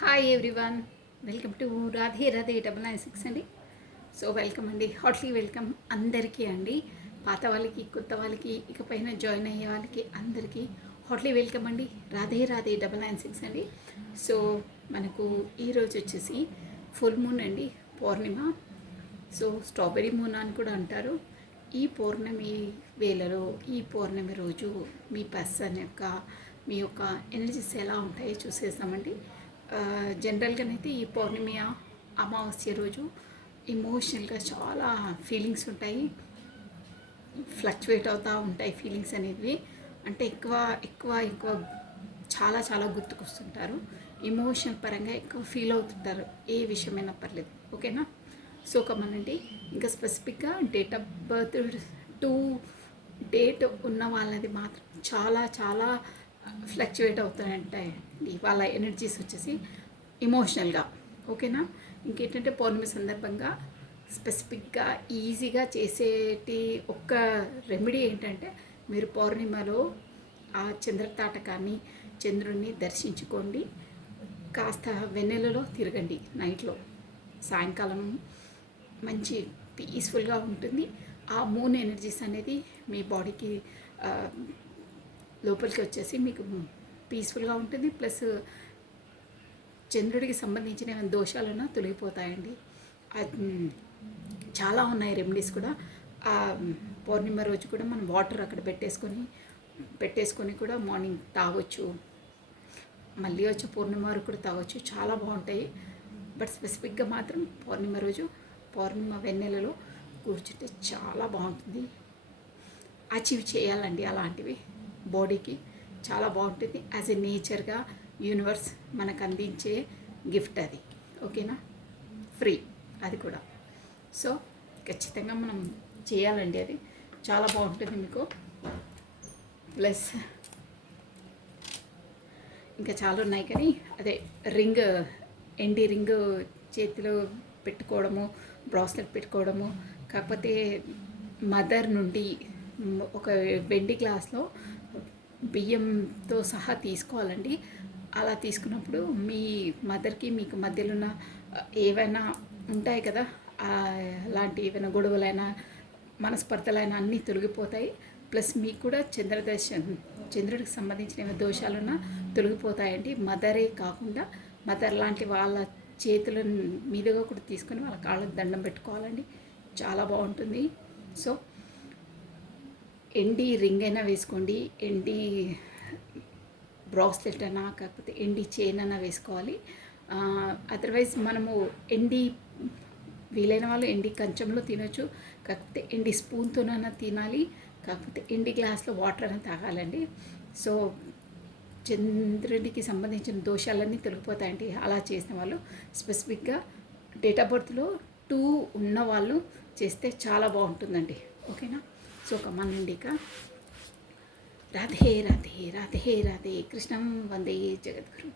Hi everyone, welcome to Radhe Radhe 996 అండి. So welcome అండి, heartly welcome అందరికీ అండి. పాత వాళ్ళకి, కొత్త వాళ్ళకి, ఇకపైన జాయిన్ అయ్యే వాళ్ళకి అందరికీ హాట్లీ వెల్కమ్ అండి. రాధే రాధే 996 అండి. సో మనకు ఈరోజు వచ్చేసి ఫుల్ మూన్ అండి, పౌర్ణిమ. సో స్ట్రాబెరీ మూన్ అని కూడా అంటారు. ఈ పౌర్ణమి వేళలో, ఈ పౌర్ణమి రోజు మీ పర్సన్ యొక్క, మీ యొక్క ఎనర్జీస్ ఎలా ఉంటాయో చూసేస్తామండి. జనరల్గానైతే ఈ పౌర్ణమి అమావాస్య రోజు ఎమోషనల్గా చాలా ఫీలింగ్స్ ఉంటాయి, ఫ్లక్చువేట్ అవుతూ ఉంటాయి ఫీలింగ్స్ అనేవి. అంటే ఎక్కువ ఎక్కువ ఎక్కువ చాలా చాలా గుర్తుకొస్తుంటారు, ఎమోషన్ పరంగా ఎక్కువ ఫీల్ అవుతుంటారు, ఏ విషయమైనా పర్లేదు. ఓకేనా? సో కమనండి, ఇంకా స్పెసిఫిక్గా date of birth to date ఉన్న వాళ్ళది మాత్రం చాలా చాలా ఫ్లక్చువేట్ అవుతాయంటాయండి వాళ్ళ ఎనర్జీస్ వచ్చేసి ఎమోషనల్గా. ఓకేనా? ఇంకేంటంటే పౌర్ణమి సందర్భంగా స్పెసిఫిక్గా ఈజీగా చేసేటి ఒక్క రెమెడీ ఏంటంటే, మీరు పౌర్ణిమలో ఆ చంద్రతాటకాన్ని, చంద్రుడిని దర్శించుకోండి. కాస్త వెన్నెలలో తిరగండి నైట్లో, సాయంకాలం మంచి పీస్ఫుల్గా ఉంటుంది. ఆ మూన్ ఎనర్జీస్ అనేది మీ బాడీకి లోపలికి వచ్చేసి మీకు పీస్ఫుల్గా ఉంటుంది. ప్లస్ చంద్రుడికి సంబంధించిన దోషాలను తొలగిపోతాయండి. చాలా ఉన్నాయి రెమెడీస్ కూడా. ఆ పౌర్ణిమ రోజు కూడా మనం వాటర్ అక్కడ పెట్టేసుకొని కూడా మార్నింగ్ తాగొచ్చు, మళ్ళీ వచ్చి పూర్ణిమ వరకు కూడా తాగొచ్చు. చాలా బాగుంటాయి. బట్ స్పెసిఫిక్గా మాత్రం పౌర్ణిమ రోజు, పౌర్ణిమ వెన్నెలలో కూర్చుంటే చాలా బాగుంటుంది. అచీవ్ చేయాలండి అలాంటివి, బాడీకి చాలా బాగుంటుంది. యాజ్ ఎ నేచర్గా యూనివర్స్ మనకు అందించే గిఫ్ట్ అది. ఓకేనా? ఫ్రీ అది కూడా. సో ఖచ్చితంగా మనం చేయాలండి, అది చాలా బాగుంటుంది మీకు. ప్లస్ ఇంకా చాలా ఉన్నాయి, కానీ అదే రింగ్, ఎండి రింగ్ చేతిలో పెట్టుకోవడము, బ్రాస్లెట్ పెట్టుకోవడము. కాకపోతే మదర్ నుండి ఒక వెండి గ్లాస్లో బియ్యంతో సహా తీసుకోవాలండి. అలా తీసుకున్నప్పుడు మీ మదర్కి మీకు మధ్యలో ఉన్న ఏవైనా ఉంటాయి కదా, అలాంటి ఏవైనా గొడవలైనా, మనస్పర్ధలైనా అన్నీ తొలగిపోతాయి. ప్లస్ మీకు కూడా చంద్రుడికి సంబంధించిన దోషాలున్నా తొలగిపోతాయండి. మదరే కాకుండా మదర్ లాంటి వాళ్ళ చేతుల మీదుగా కూడా తీసుకొని వాళ్ళ కాళ్ళకు దండం పెట్టుకోవాలండి. చాలా బాగుంటుంది. సో ఎండి రింగ్ అయినా వేసుకోండి, ఎండి బ్రాస్లెట్ అయినా, కాకపోతే ఎండి చైన్ అయినా వేసుకోవాలి. అదర్వైజ్ మనము ఎండి, వీలైన వాళ్ళు ఎండి కంచంలో తినొచ్చు, కాకపోతే ఎండి స్పూన్తోనైనా తినాలి, కాకపోతే ఎండి గ్లాస్లో వాటర్ అయినా తాగాలండి. సో చంద్రుడికి సంబంధించిన దోషాలన్నీ తొలగిపోతాయండి అలా చేసిన వాళ్ళు. స్పెసిఫిక్గా డేట్ ఆఫ్ బర్త్లో 2 ఉన్న వాళ్ళు చేస్తే చాలా బాగుంటుందండి. ఓకేనా? సో కమానండి, ఇక రాధే రాధే రాధే రాధే కృష్ణం వందే జగద్గురు.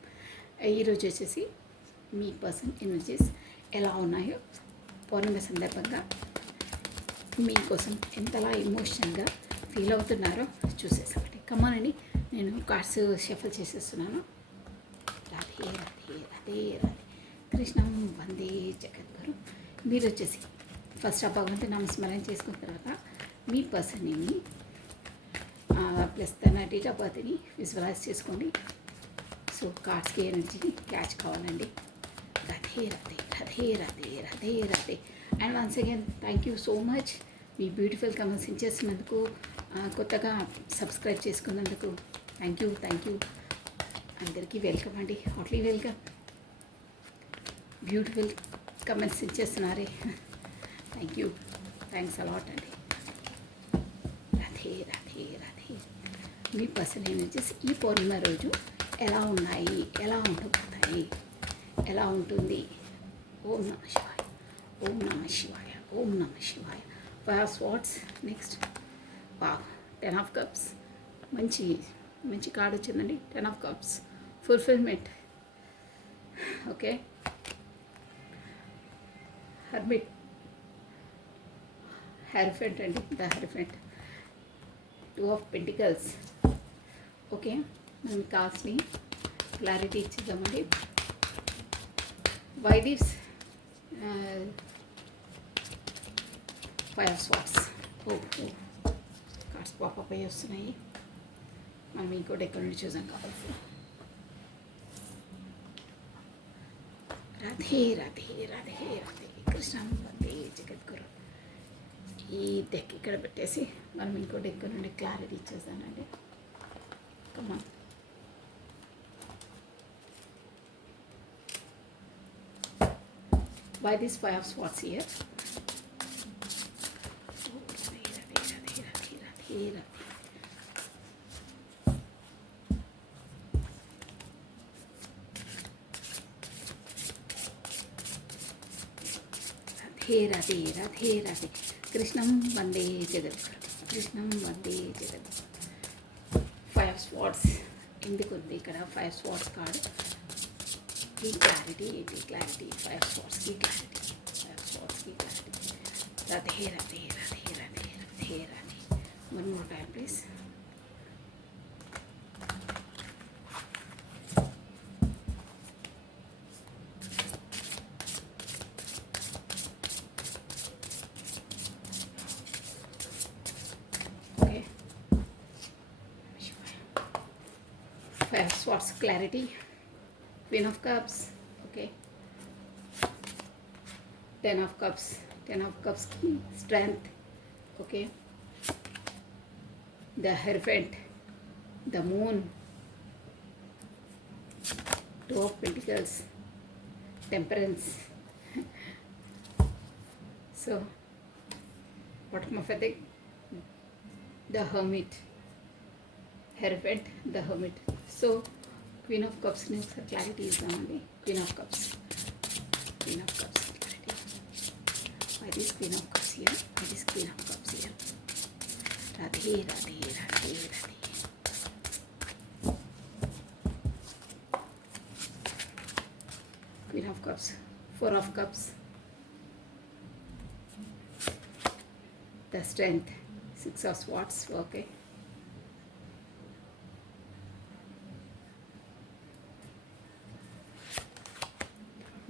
ఈరోజు వచ్చేసి మీ పర్సన్ ఎనర్జీస్ ఎలా ఉన్నాయో, పౌర్ణమి సందర్భంగా మీకోసం ఎంతలా ఎమోషనల్గా ఫీల్ అవుతున్నారో చూసేసామండి. కమానండి, నేను కార్డ్స్ షఫల్ చేసేస్తున్నాను. రాధే రాధే రాధే రాధే కృష్ణం వందే జగద్గురు. మీరు వచ్చేసి ఫస్ట్ ఆ భగవంతుని నామస్మరణ చేసుకున్న తర్వాత మీ పర్సన్ని ప్లస్ తన డేట్ ఆఫ్ బర్త్ని విజువలైజ్ చేసుకోండి. సో కార్డ్స్కి ఎనర్జీని క్యాచ్ కావాలండి. Radhe Radhe Radhe Radhe Radhe Radhe. And once again thank you so much, మీ బ్యూటిఫుల్ కమెంట్స్ ఇచ్చేసినందుకు, కొత్తగా సబ్స్క్రైబ్ చేసుకున్నందుకు థ్యాంక్ యూ. అందరికీ వెల్కమ్ అండి, హాట్లీ వెల్కమ్. బ్యూటిఫుల్ కమెంట్స్ ఇచ్చేస్తున్నారే, థ్యాంక్స్ అలాట్ అండి. రాధే రాధే రాధే. మీ పర్సన్ ఎనర్జీస్ ఈ పౌర్ణిమ రోజు ఎలా ఉన్నాయి, ఎలా ఉండబోతాయి, ఎలా ఉంటుంది? ఓం నమ శివాయ, ఓం నమ శివాయ, ఓం నమ శివాయ. Five swords. Next wow, 10 of cups. మంచి మంచి కార్డ్ వచ్చిందండి, 10 of cups. Fulfilment. Okay. Hierophant అండి, the hierophant. 2 of pentacles. Okay, మనం కాస్ట్ని క్లారిటీ ఇచ్చేద్దామండి. Why this five swords. Oh cards pop up అయ్యి వస్తున్నాయి. మనం ఇంకోటి ఎక్కడి నుండి చూసాం కావాల్సి. రాధే రాధే రాధే రాధే కృష్ణ వందే జగద్గురు. ఈ డెక్ ఇక్కడ పెట్టేసి మనం ఇంకో డెక్ నుండి క్లారిటీ ఇచ్చేసానండి. కమా why this five of swords here? Radhe Radhe Radhe कृष्णं वंदे जगद्गुरु कृष्णं वंदे जगद्गुरु. ఫైవ్ స్వాట్స్ ఎందుకు ఉంది ఇక్కడ? ఫైవ్ స్వాట్స్ కార్డ్ की क्लैरिटी, फाइव स्पॉट्स की क्लैरिटी, फाइव स्पॉट्स की clarity. Radhe Radhe Radhe Radhe Radhe Radhe. One more time please. Okay, five spots clarity. Queen of Cups, okay. Ten of Cups की strength, okay. The Hierophant, the Moon, Two of Pentacles, Temperance. So, bottom of the deck, the Hermit, Hierophant, the Hermit. So, Queen of Cups ने उसका clarity इजामली. Queen of Cups clarity. Why this Queen of Cups here? Why this Queen of Cups here? Radhe Radhe Radhe Radhe. Queen of Cups, Four of Cups, the Strength, Six of Swords, okay.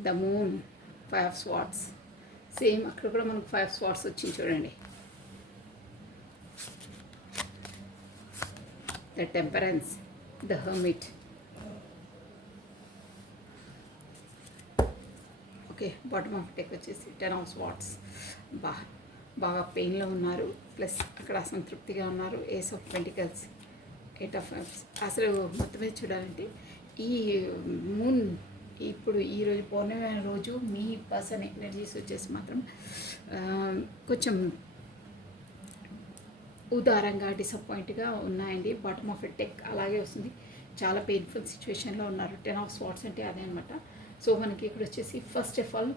The moon, five swords. Same అక్కడ కూడా మనకు five swords వచ్చింది చూడండి. The temperance, the hermit. Okay, bottom of deck వచ్చేసి ten of swords. బాగా పెయిన్లో ఉన్నారు, plus అక్కడ అసంతృప్తిగా ఉన్నారు. Ace of pentacles, eight of cups. అసలు మొత్తం మీద చూడాలంటే ఈ మూన్ ఇప్పుడు ఈరోజు పౌర్ణమి రోజు మీ పర్సన్ ఎనర్జీస్ వచ్చేసి మాత్రం కొంచెం ఉదారంగా డిసప్పాయింట్గా ఉన్నాయండి. బాటమ్ ఆఫ్ ఎ టెక్ అలాగే వస్తుంది. చాలా పెయిన్ఫుల్ సిచ్యువేషన్లో ఉన్నారు. టెన్ ఆఫ్ స్వాట్స్ అంటే అదే అనమాట. సో మనకి ఇక్కడ వచ్చేసి ఫస్ట్ ఆఫ్ ఆల్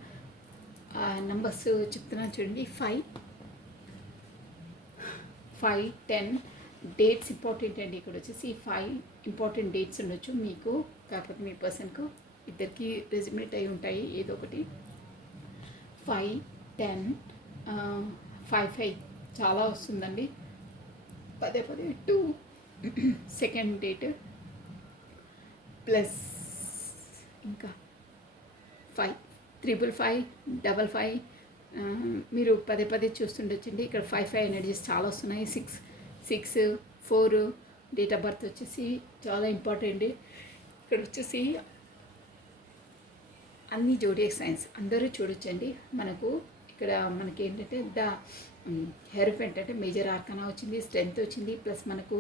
నంబర్స్ చెప్తున్నాను చూడండి. 5, 10 డేట్స్ ఇంపార్టెంట్ అండి. ఇక్కడ వచ్చేసి 5 ఇంపార్టెంట్ డేట్స్ ఉండొచ్చు మీకు, కాకపోతే మీ పర్సన్కు ఇద్దరికి రెజిమేట్ అయి ఉంటాయి ఏదో ఒకటి. 5, 10, 5 చాలా వస్తుందండి. 10 సెకండ్ డేట్ ప్లస్ ఇంకా 5, 555, 55. మీరు 10 చూస్తుండొచ్చండి. ఇక్కడ 5 ఎనర్జీస్ చాలా వస్తున్నాయి. 6, 4 డేట్ ఆఫ్ బర్త్ వచ్చేసి చాలా ఇంపార్టెంట్. ఇక్కడ వచ్చేసి అన్ని జోడియాక్ సైన్స్ అందరూ చూడొచ్చండి. మనకు ఇక్కడ మనకి ఏంటంటే ద హెరోఫెంట్ అంటే మేజర్ ఆర్కానా వచ్చింది, స్ట్రెంత్ వచ్చింది, ప్లస్ మనకు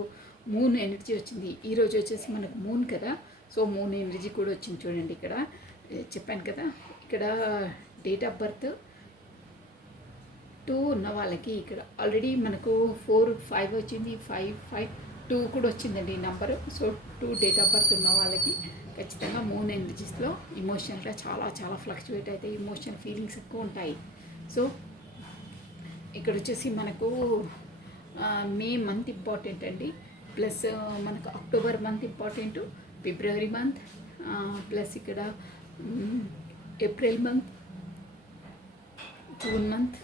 మూన్ ఎనర్జీ వచ్చింది. ఈరోజు వచ్చేసి మనకు మూన్ కదా, సో మూన్ ఎనర్జీ కూడా వచ్చింది చూడండి. ఇక్కడ చెప్పాను కదా, ఇక్కడ డేట్ ఆఫ్ బర్త్ 2 ఉన్న వాళ్ళకి ఇక్కడ ఆల్రెడీ మనకు 4, 5 వచ్చింది, 5, 5, 2 కూడా వచ్చిందండి number. So 2 date of birth ఉన్న వాళ్ళకి ఖచ్చితంగా మూన్ ఎనర్జీస్లో ఇమోషనల్గా చాలా ఫ్లక్చువేట్ అయితే ఇమోషన్ ఫీలింగ్స్ ఎక్కువ ఉంటాయి. సో ఇక్కడ వచ్చేసి మనకు మే మంత్ ఇంపార్టెంట్ అండి, ప్లస్ మనకు అక్టోబర్ మంత్ ఇంపార్టెంట్, ఫిబ్రవరి మంత్, ప్లస్ ఇక్కడ ఏప్రిల్ మంత్, జూన్ మంత్,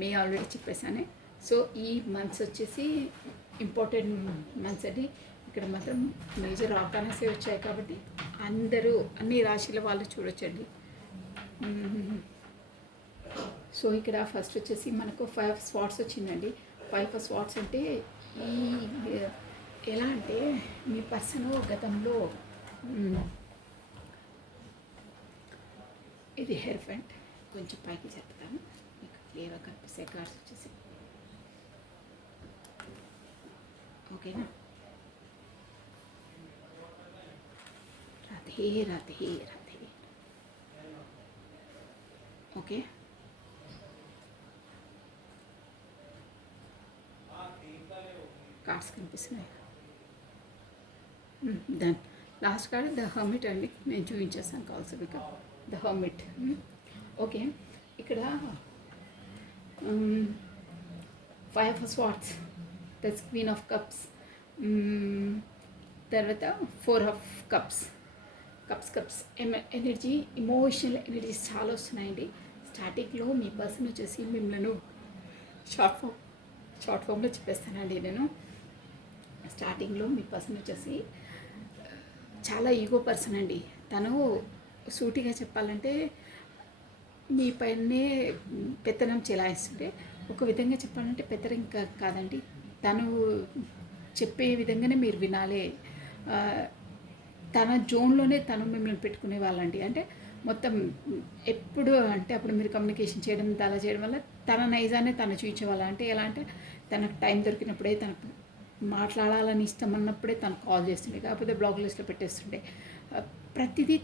మే ఆల్రెడీ చెప్పేసానే. సో ఈ మంత్స్ వచ్చేసి ఇంపార్టెంట్ మంత్స్ అండి. ఇక్కడ మాత్రం మేజర్ ఆర్గానసే వచ్చాయి కాబట్టి అందరూ అన్ని రాశుల వాళ్ళు చూడొచ్చండి. సో ఇక్కడ ఫస్ట్ వచ్చేసి మనకు 5 స్పాట్స్ వచ్చిందండి. 5 స్పాట్స్ అంటే ఈ ఎలా అంటే మీ పర్సన్ గతంలో ఇది హెయిర్ ఫ్రంట్ కొంచెం పైకి చెప్తాను మీకు క్లియర్గా కనిపిస్తాయి కార్డ్స్ వచ్చేసి. ఓకేనా? రాధే రాధే రాధే. ఓకే, కార్డ్స్ కనిపిస్తున్నాయి. దాని లాస్ట్ కార్డ్ ద హర్మిట్ అండి, నేను చూపించేస్తాను కాల్స్ మీకు. The hermit. ఓకే, ఇక్కడ 5 swords, that's queen of cups. తర్వాత 4 of cups. Cups energy, emotional energies చాలా వస్తున్నాయండి. స్టార్టింగ్లో మీ పర్సన్ వచ్చేసి మిమ్మల్ని షార్ట్ ఫామ్లో చెప్పేస్తానండి నేను. స్టార్టింగ్లో మీ పర్సన్ వచ్చేసి చాలా ఈగో పర్సన్ అండి. తను సూటిగా చెప్పాలంటే మీ పైనే పెత్తనం చెలాయిస్తుంటే, ఒక విధంగా చెప్పాలంటే పెత్తనం కాదండి, తను చెప్పే విధంగానే మీరు వినాలి. తన జోన్లోనే తను మిమ్మల్ని పెట్టుకునే వాళ్ళండి. అంటే మొత్తం ఎప్పుడు అంటే అప్పుడు మీరు కమ్యూనికేషన్ చేయడం అలా చేయడం వల్ల తన నైజాన్ని తను చూపించేవాళ్ళ. అంటే ఎలా అంటే తనకు టైం దొరికినప్పుడే, తనకు మాట్లాడాలని ఇష్టం అన్నప్పుడే తను కాల్ చేస్తుండే, కాకపోతే బ్లాక్ లిస్ట్లో పెట్టేస్తుండే. ప్రతిదీ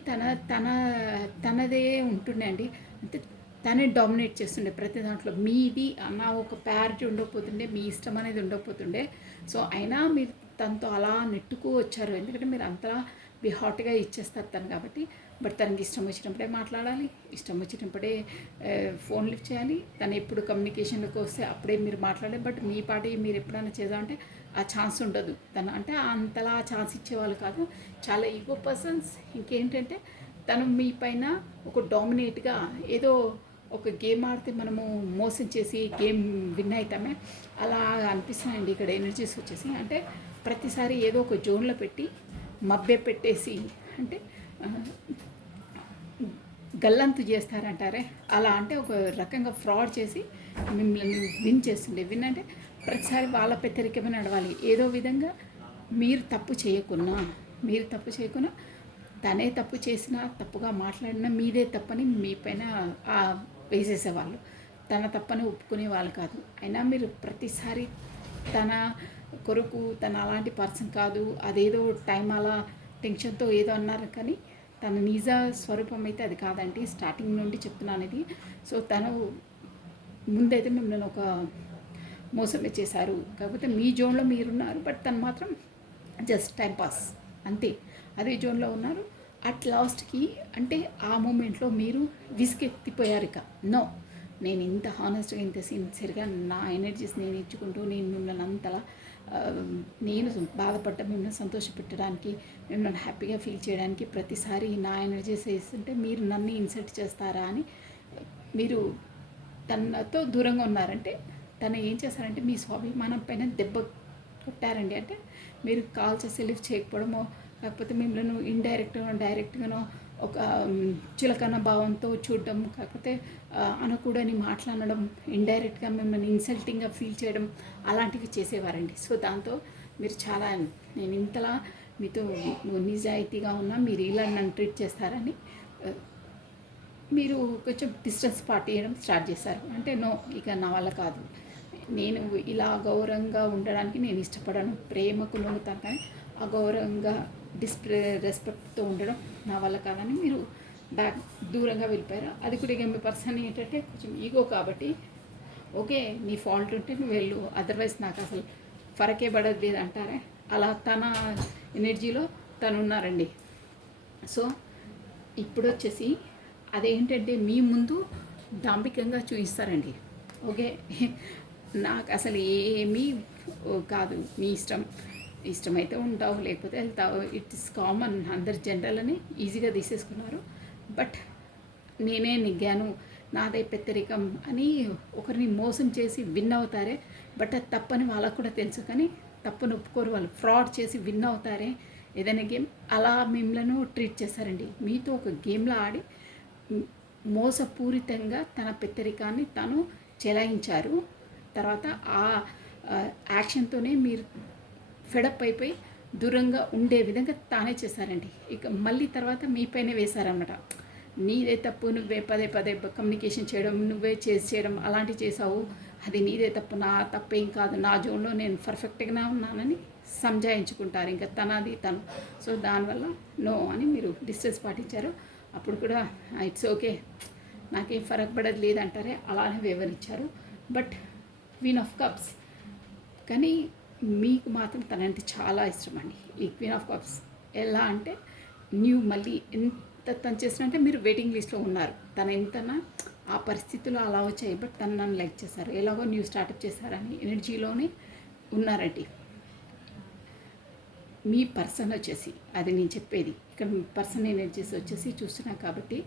తనదే ఉంటుండే అండి. అంటే తనే డామినేట్ చేస్తుండే ప్రతి దాంట్లో. మీది అన్న ఒక ప్యారిటీ ఉండకపోతుండే, మీ ఇష్టం అనేది ఉండకపోతుండే. సో అయినా మీరు తనతో అలా నెట్టుకు వచ్చారు, ఎందుకంటే మీరు అంతలా హాట్గా ఇచ్చేస్తారు తను కాబట్టి. బట్ తనకి ఇష్టం వచ్చినప్పుడే మాట్లాడాలి, ఇష్టం వచ్చినప్పుడే ఫోన్ లిఫ్ట్ చేయాలి. తను ఎప్పుడు కమ్యూనికేషన్లోకి వస్తే అప్పుడే మీరు మాట్లాడాలి. బట్ మీ పాటి మీరు ఎప్పుడైనా చేద్దామంటే ఆ ఛాన్స్ ఉండదు. తను అంటే అంతలా ఛాన్స్ ఇచ్చేవాళ్ళు కాదు. చాలా ఈగో పర్సన్స్. ఇంకేంటంటే తను మీ పైన ఒక డామినేట్గా ఏదో ఒక గేమ్ ఆడితే మనము మోసం చేసి గేమ్ విన్ అవుతామే అలా అనిపిస్తున్నాయండి ఇక్కడ ఎనర్జీస్ వచ్చేసి. అంటే ప్రతిసారి ఏదో ఒక జోన్లో పెట్టి మభ్య పెట్టేసి, అంటే గల్లంతు చేస్తారంటారే అలా, అంటే ఒక రకంగా ఫ్రాడ్ చేసి మిమ్మల్ని విన్ చేస్తుండే. విన్ అంటే ప్రతిసారి వాళ్ళ పెత్తరికమే నడవాలి. ఏదో విధంగా మీరు తప్పు చేయకున్నా తనే తప్పు చేసినా, తప్పుగా మాట్లాడినా మీదే తప్పని మీ పైన వేసేసేవాళ్ళు. తన తప్పని ఒప్పుకునే వాళ్ళు కాదు. అయినా మీరు ప్రతిసారి తన కొరకు తన అలాంటి పర్సన్ కాదు, అదేదో టైం అలా టెన్షన్తో ఏదో అన్నారు, కానీ తన నిజ స్వరూపం అయితే అది కాదండి. స్టార్టింగ్ నుండి చెప్తున్నాను ఇది. సో తను ముందైతే మిమ్మల్ని ఒక మోసమే చేశారు, కాకపోతే మీ జోన్లో మీరున్నారు. బట్ తను మాత్రం జస్ట్ టైంపాస్ అంతే, అదే జోన్లో ఉన్నారు. అట్ లాస్ట్కి అంటే ఆ మూమెంట్లో మీరు విసిగెత్తిపోయారు. ఇక నో, నేను ఇంత హానెస్ట్గా ఇంత సిన్సియర్గా నా ఎనర్జీస్ నేను ఇచ్చుకుంటూ నేను మిమ్మల్ని అంతలా నేను బాధపడ్డ మిమ్మల్ని సంతోషపెట్టడానికి, మిమ్మల్ని హ్యాపీగా ఫీల్ చేయడానికి ప్రతిసారి నా ఎనర్జీస్ వేస్తుంటే మీరు నన్ను ఇన్సల్ట్ చేస్తారా అని మీరు తనతో దూరంగా ఉన్నారంటే తను ఏం చేశారంటే మీ స్వాభిమానం పైన దెబ్బ కొట్టారండి. అంటే మీరు కాల్ చేసి లిఫ్ట్ చేయకపోవడమో, కాకపోతే మిమ్మల్ని డైరెక్ట్గానో ఒక చులకన భావంతో చూడడం, కాకపోతే అనకూడని మాట్లాడడం, ఇండైరెక్ట్గా మిమ్మల్ని ఇన్సల్టింగ్గా ఫీల్ చేయడం అలాంటివి చేసేవారండి. సో దాంతో మీరు చాలా, నేను ఇంతలా మీతో నిజాయితీగా ఉన్నా మీరు ఇలా నన్ను ట్రీట్ చేస్తారని మీరు కొంచెం డిస్టెన్స్ పాటించడం స్టార్ట్ చేశారు. అంటే నో, ఇక నా వల్ల కాదు, నేను ఇలా గౌరవంగా ఉండడానికి నేను ఇష్టపడను, ప్రేమకు లొంగుతాను, కానీ అగౌరవంగా రెస్పెక్ట్తో ఉండడం నా వల్ల కాదని మీరు దూరంగా వెళ్ళిపోయారు. అది కూడా ఇక మీ పర్సన్ ఏంటంటే కొంచెం ఈగో కాబట్టి, ఓకే నీ ఫాల్ట్ ఉంటే నువ్వు వెళ్ళు, అదర్వైజ్ నాకు అసలు ఫరకే పడదు లేదు అంటారే, అలా తన ఎనర్జీలో తను ఉన్నారండి. సో ఇప్పుడు వచ్చేసి అదేంటంటే మీ ముందు డాంబికంగా చూపిస్తారండి. ఓకే, నాకు అసలు ఏమీ కాదు, మీ ఇష్టమైతే ఉంటావు, లేకపోతే వెళ్తావు, ఇట్స్ కామన్, అందరు జనరల్ అని ఈజీగా తీసేసుకున్నారు. బట్ నేనే నెగ్గాను, నాదే పెత్తరికం అని ఒకరిని మోసం చేసి విన్ అవుతారే, బట్ అది తప్పని వాళ్ళకు కూడా తెలుసు. కానీ తప్పును ఒప్పుకోరు, వాళ్ళు ఫ్రాడ్ చేసి విన్ అవుతారే ఏదైనా గేమ్, అలా మిమ్మల్ని ట్రీట్ చేస్తారండి. మీతో ఒక గేమ్లో ఆడి మోసపూరితంగా తన పెత్తరికాన్ని తను చెలాయించారు. తర్వాత ఆ యాక్షన్తోనే మీరు ఫెడప్ అయిపోయి దూరంగా ఉండే విధంగా తానే చేశారండి. ఇక మళ్ళీ తర్వాత మీ పైన వేశారన్నమాట. నీదే తప్పు, నువ్వే పదే పదే కమ్యూనికేషన్ చేయడం, నువ్వే చేయడం అలాంటివి చేసావు, అది నీదే తప్పు, నా తప్పేం కాదు, నా జోన్లో నేను పర్ఫెక్ట్గానే ఉన్నానని సంజాయించుకుంటారు ఇంకా తనది తను. సో దానివల్ల నో అని మీరు డిస్టెన్స్ పాటించారు. అప్పుడు కూడా ఇట్స్ ఓకే, నాకేం ఫరక్ పడదు లేదంటారే అలానే వివరించారు. బట్ క్వీన్ ఆఫ్ కప్స్ కానీ మీకు మాత్రం తనంటే చాలా ఇష్టం అండి. ఈ క్వీన్ ఆఫ్ కప్స్ ఎలా అంటే మళ్ళీ ఎంత తను చేసినంటే మీరు వెయిటింగ్ లిస్ట్లో ఉన్నారు. తను ఎంతనా ఆ పరిస్థితులు అలా వచ్చాయి, బట్ తను నన్ను లైక్ చేశారు, ఎలాగో స్టార్టప్ చేశారని ఎనర్జీలోనే ఉన్నారండి. మీ పర్సన్ వచ్చేసి అది నేను చెప్పేది ఇక్కడ మీ పర్సన్ ఎనర్జీస్ వచ్చేసి చూస్తున్నాం కాబట్టి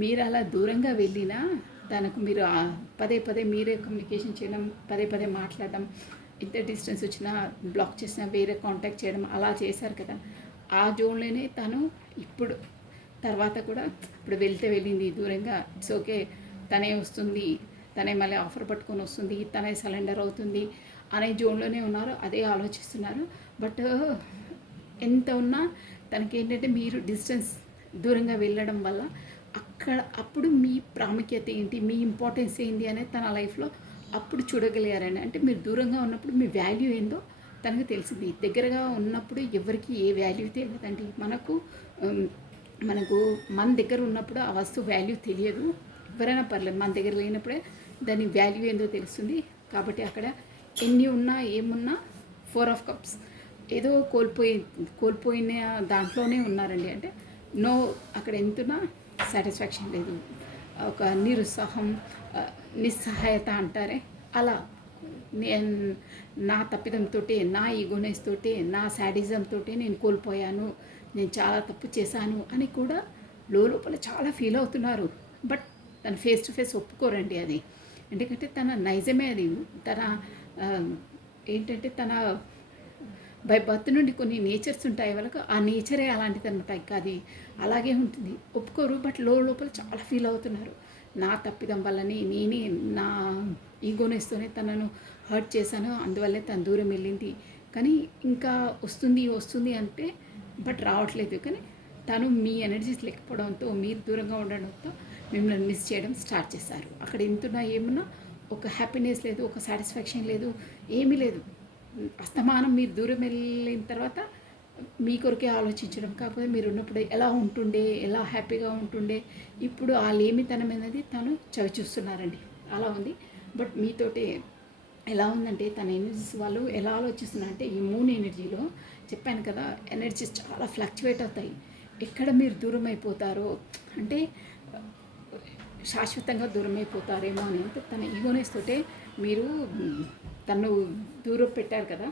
మీరు అలా దూరంగా వెళ్ళినా దానికి మీరు పదే పదే మీరే కమ్యూనికేషన్ చేయడం, పదే పదే మాట్లాడడం, ఎంత డిస్టెన్స్ వచ్చినా బ్లాక్ చేసినా వేరే కాంటాక్ట్ చేయడం అలా చేశారు కదా. ఆ జోన్లోనే తను ఇప్పుడు తర్వాత కూడా ఇప్పుడు వెళ్ళింది దూరంగా, ఇట్స్ ఓకే, తనే వస్తుంది, తనే మళ్ళీ ఆఫర్ పట్టుకొని వస్తుంది, తనే సరెండర్ అవుతుంది అనే జోన్లోనే ఉన్నారు, అదే ఆలోచిస్తున్నారు. బట్ ఎంత ఉన్నా తనకేంటంటే మీరు డిస్టెన్స్ దూరంగా వెళ్ళడం వల్ల అప్పుడు మీ ప్రాముఖ్యత ఏంటి, మీ ఇంపార్టెన్స్ ఏంటి అనేది తన లైఫ్లో అప్పుడు చూడగలిగారండి. అంటే మీరు దూరంగా ఉన్నప్పుడు మీ వాల్యూ ఏందో తనకు తెలిసింది. దగ్గరగా ఉన్నప్పుడు ఎవరికి ఏ వాల్యూ తెలియదండి. మనకు మన దగ్గర ఉన్నప్పుడు ఆ వస్తువు వాల్యూ తెలియదు, ఎవరైనా పర్లేదు, మన దగ్గర లేనప్పుడే దాని వాల్యూ ఏందో తెలుస్తుంది. కాబట్టి అక్కడ ఎన్ని ఉన్నా ఏమున్నా 4 ఆఫ్ కప్స్ ఏదో కోల్పోయిన దాంట్లోనే ఉన్నారండి. అంటే నో, అక్కడ ఎంతున్నా సాటిస్ఫాక్షన్ లేదు, ఒక నిరుత్సాహం, నిస్సహాయత అంటారే అలా. నేను నా తప్పిదంతో, నా ఈగోనెస్ తోటి, నా శాడిజంతో నేను కోల్పోయాను, నేను చాలా తప్పు చేశాను అని కూడా లోపల చాలా ఫీల్ అవుతున్నారు. బట్ తను ఫేస్ టు ఫేస్ ఒప్పుకోరండి అది. ఎందుకంటే తన నైజమే అది. తన ఏంటంటే తన బై బర్త్ నుండి కొన్ని నేచర్స్ ఉంటాయి వాళ్ళకు, ఆ నేచరే అలాంటిది అనమాట. ఇంకా అది అలాగే ఉంటుంది, ఒప్పుకోరు. బట్ లోపల చాలా ఫీల్ అవుతున్నారు, నా తప్పిదం వల్లని నేనే నా ఈగోనెస్తోనే తనను హర్ట్ చేశాను, అందువల్లే తను దూరం వెళ్ళింది. కానీ ఇంకా వస్తుంది అంటే బట్ రావట్లేదు. కానీ తను మీ ఎనర్జీస్ లేకపోవడంతో, మీరు దూరంగా ఉండడంతో మిమ్మల్ని మిస్ చేయడం స్టార్ట్ చేశారు. అక్కడ ఎంతున్నా ఏమున్నా ఒక హ్యాపీనెస్ లేదు, ఒక సాటిస్ఫాక్షన్ లేదు, ఏమీ లేదు. అస్తమానం మీరు దూరం వెళ్ళిన తర్వాత మీ కొరకే ఆలోచించడం, కాకపోతే మీరు ఉన్నప్పుడు ఎలా ఉంటుండే, ఎలా హ్యాపీగా ఉంటుండే, ఇప్పుడు ఆ లేమితనం అనేది తను చవి చూస్తున్నారండి. అలా ఉంది. బట్ మీతోటి ఎలా ఉందంటే తన ఎనర్జీస్ వాళ్ళు ఎలా ఆలోచిస్తున్నారంటే ఈ మూన్ ఎనర్జీలో చెప్పాను కదా, ఎనర్జీస్ చాలా ఫ్లక్చువేట్ అవుతాయి. ఎక్కడ మీరు దూరం అయిపోతారో అంటే శాశ్వతంగా దూరం అయిపోతారేమో అని. అంటే తన ఈగోనెస్ తోటే మీరు తను దూరం పెట్టారు కదా,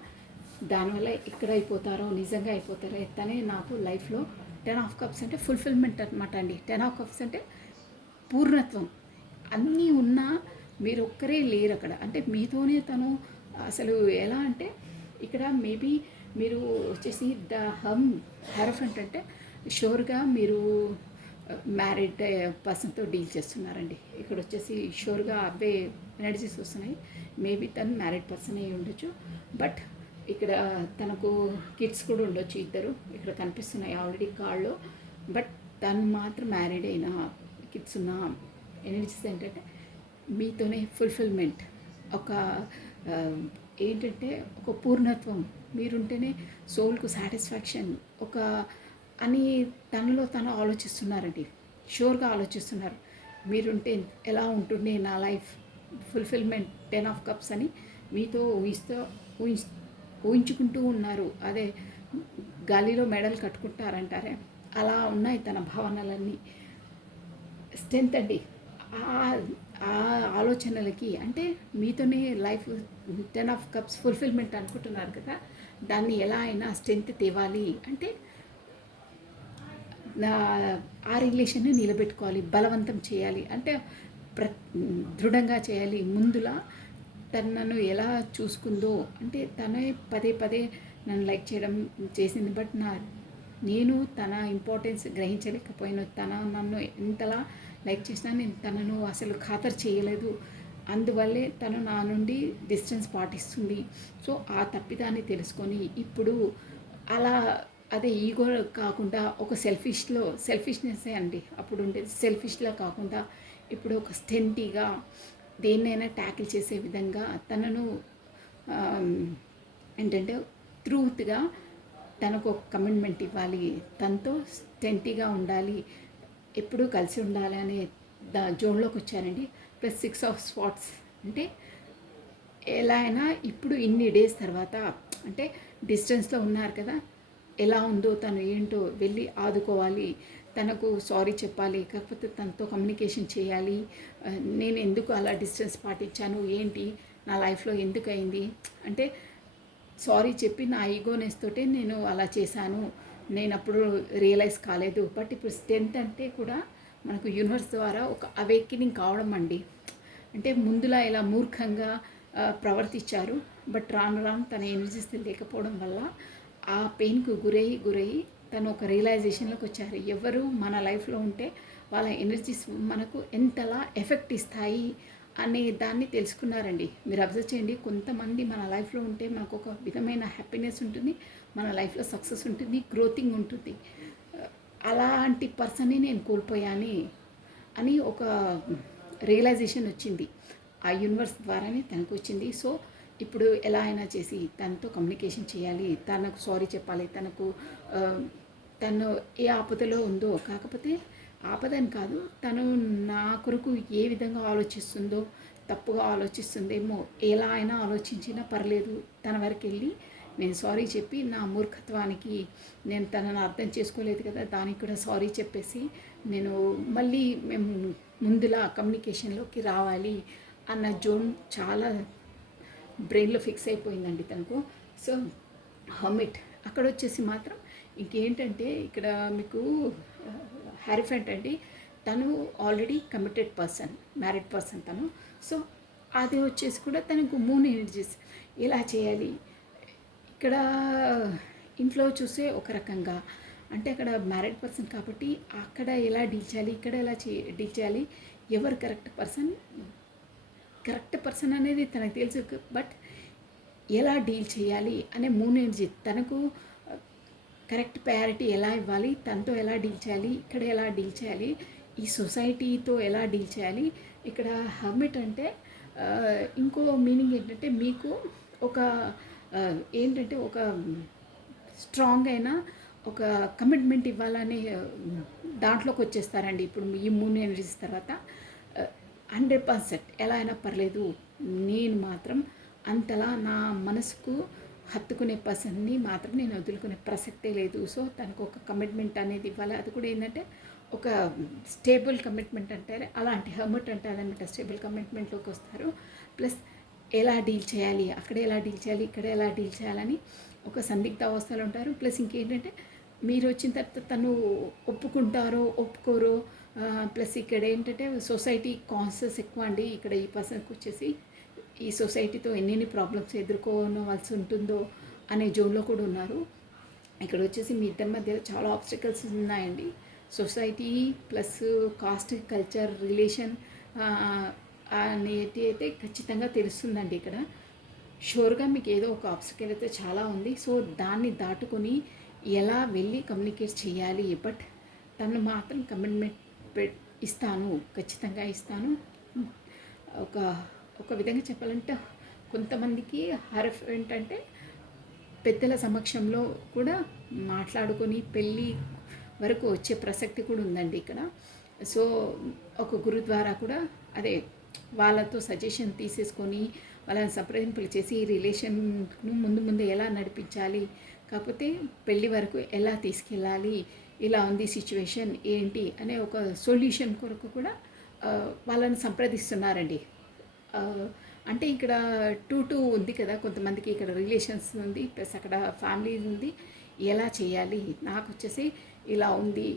దానివల్ల ఎక్కడ అయిపోతారో, నిజంగా అయిపోతారో. తనే నాకు లైఫ్లో 10 ఆఫ్ కప్స్ అంటే ఫుల్ఫిల్మెంట్ అనమాట అండి. 10 ఆఫ్ కప్స్ అంటే పూర్ణత్వం. అన్నీ ఉన్నా మీరు ఒక్కరే లేరు అక్కడ. అంటే మీతోనే తను అసలు ఎలా అంటే ఇక్కడ మేబీ మీరు వచ్చేసి హెరఫెంట్ అంటే షూర్గా మీరు మ్యారీడ్ పర్సన్తో డీల్ చేస్తున్నారండి. ఇక్కడ వచ్చేసి షూర్గా అవే ఎనర్జీస్ వస్తున్నాయి. మేబీ తను మ్యారీడ్ పర్సన్ అయ్యి ఉండొచ్చు. బట్ ఇక్కడ తనకు కిడ్స్ కూడా ఉండొచ్చు, ఇద్దరు ఇక్కడ కనిపిస్తున్నాయి ఆల్రెడీ కాల్లో. బట్ తను మాత్రం మ్యారీడ్ అయినా కిడ్స్ ఉన్న ఎనర్జీస్ ఏంటంటే మీతోనే ఫుల్ఫిల్మెంట్, ఒక ఏంటంటే ఒక పూర్ణత్వం, మీరుంటేనే సోల్కు సాటిస్ఫాక్షన్ ఒక అని తనలో తను ఆలోచిస్తున్నారండి. షూర్గా ఆలోచిస్తున్నారు, మీరుంటే ఎలా ఉంటుండే నా లైఫ్, ఫుల్ఫిల్మెంట్ 10 ఆఫ్ కప్స్ అని మీతో ఊహించుకుంటూ ఉన్నారు. అదే గాలిలో మెడలు కట్టుకుంటారంటారే అలా ఉన్నాయి తన భావనలన్నీ. స్ట్రెంత్ అండి ఆ ఆలోచనలకి. అంటే మీతోనే లైఫ్ 10 ఆఫ్ కప్స్ ఫుల్ఫిల్మెంట్ అనుకుంటున్నారు కదా, దాన్ని ఎలా అయినా స్ట్రెంత్ తేవాలి అంటే ఆ రిలేషన్ని నిలబెట్టుకోవాలి, బలవంతం చేయాలి, అంటే దృఢంగా చేయాలి. ముందులా తను నన్ను ఎలా చూసుకుందో, అంటే తనే పదే పదే నన్ను లైక్ చేయడం చేసింది. బట్ నేను తన ఇంపార్టెన్స్ గ్రహించలేకపోయాను. తన నన్ను ఎంతలా లైక్ చేసినా నేను తనను అసలు ఖాతరు చేయలేదు. అందువల్లే తను నా నుండి డిస్టెన్స్ పాటిస్తుంది. సో ఆ తప్పిదాన్ని తెలుసుకొని ఇప్పుడు అలా అదే ఈగో కాకుండా ఒక సెల్ఫిష్నెస్సే అండి అప్పుడు ఉండేది. సెల్ఫిష్లా కాకుండా ఇప్పుడు ఒక స్టెంటీగా దేన్నైనా ట్యాకిల్ చేసే విధంగా తనను ఏంటంటే ట్రూత్గా తనకు ఒక కమిట్మెంట్ ఇవ్వాలి, తనతో స్టెంటీగా ఉండాలి, ఎప్పుడూ కలిసి ఉండాలి అనే జోన్లోకి వచ్చానండి. ప్లస్ 6 ఆఫ్ స్పాట్స్ అంటే ఎలా అయినా ఇప్పుడు ఇన్ని డేస్ తర్వాత అంటే డిస్టెన్స్లో ఉన్నారు కదా, ఎలా ఉందో తను ఏంటో వెళ్ళి ఆదుకోవాలి, తనకు సారీ చెప్పాలి, కాకపోతే తనతో కమ్యూనికేషన్ చేయాలి. నేను ఎందుకు అలా డిస్టెన్స్ పాటించాను, ఏంటి నా లైఫ్లో ఎందుకు అయింది అంటే సారీ చెప్పి నా ఈగోనెస్ తోటే నేను అలా చేశాను, నేను అప్పుడు రియలైజ్ కాలేదు. బట్ ఇప్పుడు స్ట్రెంత్ అంటే కూడా మనకు యూనివర్స్ ద్వారా ఒక అవేకినింగ్ కావడం అండి. అంటే ముందులా ఇలా మూర్ఖంగా ప్రవర్తించారు. బట్ రాను రాను తన ఎనర్జీస్ లేకపోవడం వల్ల ఆ పెయిన్కు గురయ్యి తను ఒక రియలైజేషన్లోకి వచ్చారు. ఎవరు మన లైఫ్లో ఉంటే వాళ్ళ ఎనర్జీస్ మనకు ఎంతలా ఎఫెక్ట్ ఇస్తాయి అనే దాన్ని తెలుసుకున్నారండి. మీరు అబ్జర్వ్ చేయండి, కొంతమంది మన లైఫ్లో ఉంటే మనకు ఒక విధమైన హ్యాపీనెస్ ఉంటుంది, మన లైఫ్లో సక్సెస్ ఉంటుంది, గ్రోతింగ్ ఉంటుంది. అలాంటి పర్సన్ని నేను కోల్పోయాను అని ఒక రియలైజేషన్ వచ్చింది. ఆ యూనివర్స్ ద్వారానే తనకు వచ్చింది. సో ఇప్పుడు ఎలా అయినా చేసి తనతో కమ్యూనికేషన్ చేయాలి, తనకు సారీ చెప్పాలి, తను ఏ ఆపదలో ఉందో, కాకపోతే ఆపదని కాదు, తను నా కొరకు ఏ విధంగా ఆలోచిస్తుందో, తప్పుగా ఆలోచిస్తుందేమో, ఎలా అయినా ఆలోచించినా పర్లేదు, తన వరకు వెళ్ళి నేను సారీ చెప్పి నా మూర్ఖత్వానికి నేను తనను అర్థం చేసుకోలేదు కదా, దానికి కూడా సారీ చెప్పేసి నేను మళ్ళీ మేము ముందులా కమ్యూనికేషన్లోకి రావాలి అన్న జోన్ చాలా బ్రెయిన్లో ఫిక్స్ అయిపోయిందండి తనకు. సో హర్మిట్ అక్కడ వచ్చేసి మాత్రం ఇంకేంటంటే ఇక్కడ మీకు హ్యారిఫెంట్ అండి, తను already committed person, married person తను. సో అది వచ్చేసి కూడా తనకు మూన్ ఎనర్జీస్ ఎలా చేయాలి, ఇక్కడ ఇంట్లో చూసే ఒక రకంగా అంటే అక్కడ మ్యారీడ్ పర్సన్ కాబట్టి అక్కడ ఎలా డీల్ చేయాలి, ఇక్కడ ఎలా డీల్ చేయాలి, ఎవరు కరెక్ట్ పర్సన్ అనేది తనకు తెలుసు. బట్ ఎలా డీల్ చేయాలి అనే మూన్ ఎనర్జీ తనకు కరెక్ట్ ప్రయారిటీ ఎలా ఇవ్వాలి, తనతో ఎలా డీల్ చేయాలి, ఇక్కడ ఎలా డీల్ చేయాలి, ఈ సొసైటీతో ఎలా డీల్ చేయాలి. ఇక్కడ హర్మిట్ అంటే ఇంకో మీనింగ్ ఏంటంటే మీకు ఒక ఏంటంటే ఒక స్ట్రాంగ్ అయిన ఒక కమిట్మెంట్ ఇవ్వాలనే దాంట్లోకి వచ్చేస్తారండి. ఇప్పుడు ఈ మూన్ ఎనర్జీస్ తర్వాత 100% ఎలా అయినా పర్లేదు, నేను మాత్రం అంతలా నా మనసుకు హత్తుకునే పర్సన్ని మాత్రం నేను వదులుకునే ప్రసక్తే లేదు. సో తనకు ఒక కమిట్మెంట్ అనేది ఇవ్వాలి. అది కూడా ఏంటంటే ఒక స్టేబుల్ కమిట్మెంట్ అంటారు, అలాంటి హర్మిట్ అంటే అదనమాట, స్టేబుల్ కమిట్మెంట్లోకి వస్తారు. ప్లస్ ఎలా డీల్ చేయాలి, అక్కడ ఎలా డీల్ చేయాలి, ఇక్కడ ఎలా డీల్ చేయాలని ఒక సందిగ్ధ అవస్థలు ఉంటారు. ప్లస్ ఇంకేంటంటే మీరు వచ్చిన తర్వాత తను ఒప్పుకుంటారో ఒప్పుకోరో. ప్లస్ ఇక్కడ ఏంటంటే సొసైటీ కాన్షియస్ ఎక్కువ అండి. ఇక్కడ ఈ పర్సన్కి వచ్చేసి ఈ సొసైటీతో ఎన్ని ప్రాబ్లమ్స్ ఎదుర్కోవాల్సి ఉంటుందో అనే జోన్లో కూడా ఉన్నారు. ఇక్కడ వచ్చేసి మీ ఇద్దరి మధ్య చాలా ఆబ్స్టికల్స్ ఉన్నాయండి. Society plus cost, culture, relation అనేది అయితే ఖచ్చితంగా తెలుస్తుందండి. ఇక్కడ షూర్గా మీకు ఏదో ఒక ఆబ్స్టికల్ అయితే చాలా ఉంది. సో దాన్ని దాటుకొని ఎలా వెళ్ళి కమ్యూనికేట్ చేయాలి. బట్ తను మాత్రం కమిట్మెంట్ ఇస్తాను, ఖచ్చితంగా ఇస్తాను. ఒక విధంగా చెప్పాలంటే కొంతమందికి ఏంటంటే పెద్దల సమక్షంలో కూడా మాట్లాడుకొని పెళ్ళి వరకు వచ్చే ప్రసక్తి కూడా ఉందండి ఇక్కడ. సో ఒక గురు ద్వారా కూడా అదే వాళ్ళతో సజెషన్ తీసేసుకొని వాళ్ళని సంప్రదింపులు చేసి ఈ రిలేషన్ను ముందు ఎలా నడిపించాలి, కాకపోతే పెళ్ళి వరకు ఎలా తీసుకెళ్ళాలి, ఇలా ఉంది సిచ్యువేషన్ ఏంటి అనే ఒక సొల్యూషన్ కొరకు కూడా వాళ్ళని సంప్రదిస్తున్నారండి. అంటే ఇక్కడ 2 ఉంది కదా, కొంతమందికి ఇక్కడ రిలేషన్స్ ఉంది, ప్లస్ అక్కడ ఫ్యామిలీ ఉంది, ఎలా చేయాలి, నాకు వచ్చేసి ఇలా ఉంది,